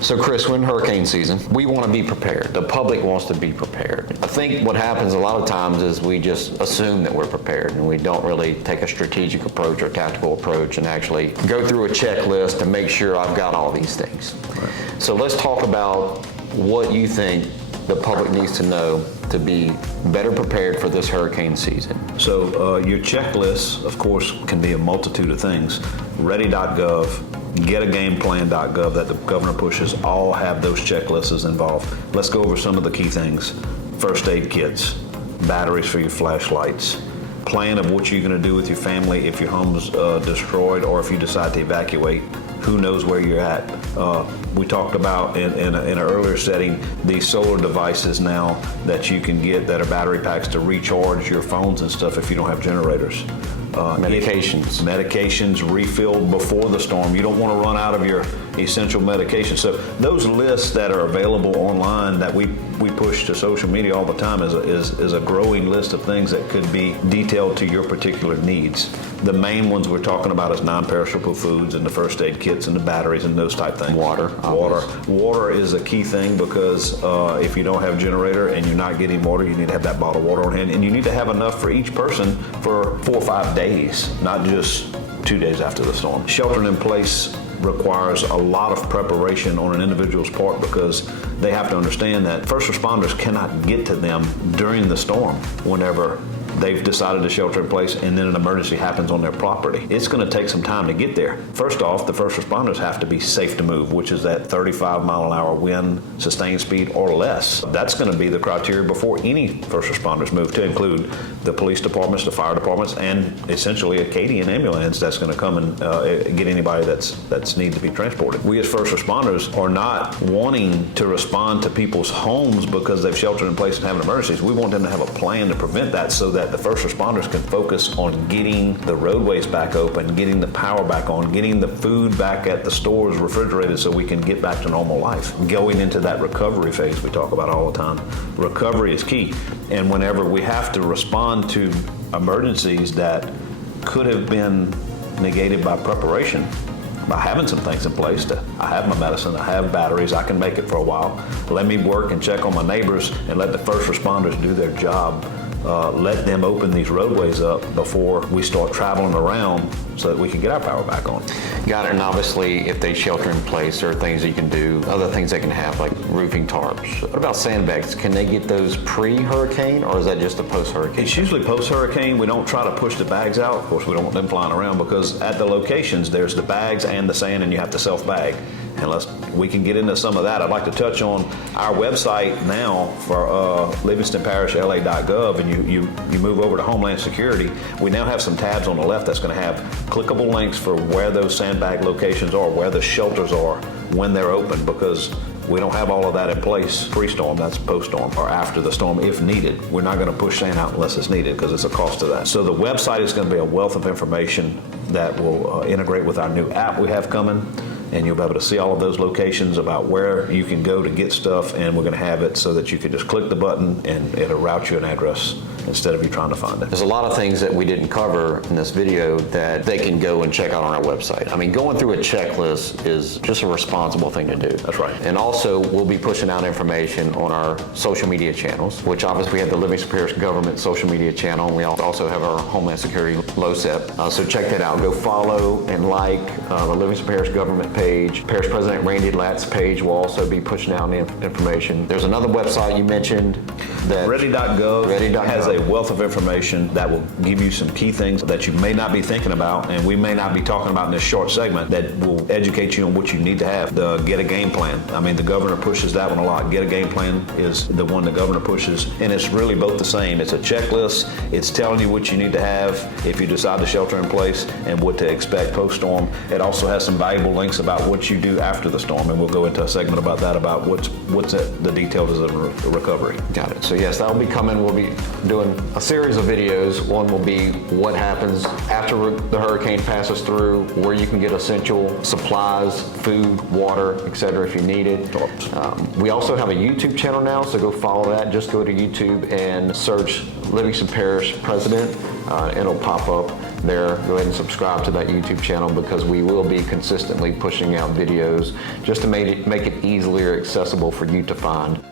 So Chris, we're in hurricane season. We want to be prepared. The public wants to be prepared. I think what happens a lot of times is we just assume that we're prepared and we don't really take a strategic approach or tactical approach and actually go through a checklist to make sure I've got all these things. Right. So let's talk about what you think the public needs to know to be better prepared for this hurricane season. So your checklist, of course, can be a multitude of things. Ready.gov, getagamePlan.gov that the governor pushes, all have those checklists involved. Let's go over some of the key things. First aid kits, batteries for your flashlights, plan of what you're going to do with your family if your home's destroyed or if you decide to evacuate. Who knows where you're at? We talked about in an earlier setting these solar devices now that you can get that are battery packs to recharge your phones and stuff if you don't have generators. Medications refilled before the storm. You don't want to run out of your essential medications. So those lists that are available online that we push to social media all the time is a growing list of things that could be detailed to your particular needs. The main ones we're talking about is non-perishable foods and the first aid kits and the batteries and those type things. Water is a key thing because if you don't have a generator and you're not getting water, you need to have that bottle of water on hand, and you need to have enough for each person for 4 or 5 days, not just 2 days after the storm. Sheltering in place requires a lot of preparation on an individual's part because they have to understand that first responders cannot get to them during the storm whenever they've decided to shelter in place and then an emergency happens on their property. It's going to take some time to get there. First off, the first responders have to be safe to move, which is that 35-mile-an-hour wind, sustained speed, or less. That's going to be the criteria before any first responders move, to include the police departments, the fire departments, and essentially a Acadian ambulance that's going to come and get anybody that's need to be transported. We as first responders are not wanting to respond to people's homes because they've sheltered in place and having emergencies. We want them to have a plan to prevent that so that the first responders can focus on getting the roadways back open, getting the power back on, getting the food back at the stores refrigerated so we can get back to normal life. Going into that recovery phase we talk about all the time. Recovery is key. And whenever we have to respond to emergencies that could have been negated by preparation, by having some things in place, I have my medicine, I have batteries, I can make it for a while. Let me work and check on my neighbors and let the first responders do their job. Let them open these roadways up before we start traveling around so that we can get our power back on. Got it. And obviously, if they shelter in place, there are things that you can do, other things they can have, like roofing tarps. What about sandbags? Can they get those pre-hurricane, or is that just a post-hurricane? It's usually post-hurricane. We don't try to push the bags out. Of course, we don't want them flying around because at the locations, there's the bags and the sand, and you have to self-bag. Unless we can get into some of that, I'd like to touch on our website now for Livingston Parish, LA.gov, and you move over to Homeland Security. We now have some tabs on the left that's going to have clickable links for where those sandbag locations are, where the shelters are, when they're open, because we don't have all of that in place pre-storm. That's post-storm or after the storm if needed. We're not going to push sand out unless it's needed because it's a cost to that. So the website is going to be a wealth of information that will integrate with our new app we have coming. And you'll be able to see all of those locations about where you can go to get stuff, and we're going to have it so that you can just click the button and it'll route you an address instead of you trying to find it. There's a lot of things that we didn't cover in this video that they can go and check out on our website. I mean, going through a checklist is just a responsible thing to do. That's right. And also, we'll be pushing out information on our social media channels, which obviously we have the Livingston Parish Government social media channel, and we also have our Homeland Security LOHSEP. So check that out. Go follow and like the Livingston Parish Government page. Parish President Randy Latt's page will also be pushing out information. There's another website you mentioned that Ready.gov has a wealth of information that will give you some key things that you may not be thinking about, and we may not be talking about in this short segment, that will educate you on what you need to have. The Get a Game Plan. I mean, the governor pushes that one a lot. Get a Game Plan is the one the governor pushes, and it's really both the same. It's a checklist. It's telling you what you need to have if you decide to shelter in place and what to expect post-storm. It also has some valuable links about what you do after the storm, and we'll go into a segment about that, about what's the details of the recovery. Got it. So yes, that will be coming. We'll be doing a series of videos. One will be what happens after the hurricane passes through, where you can get essential supplies, food, water, etc. if you need it. We also have a YouTube channel now, so go follow that. Just go to YouTube and search Livingston Parish President, and it'll pop up. there, go ahead and subscribe to that YouTube channel, because we will be consistently pushing out videos just to make it easier accessible for you to find.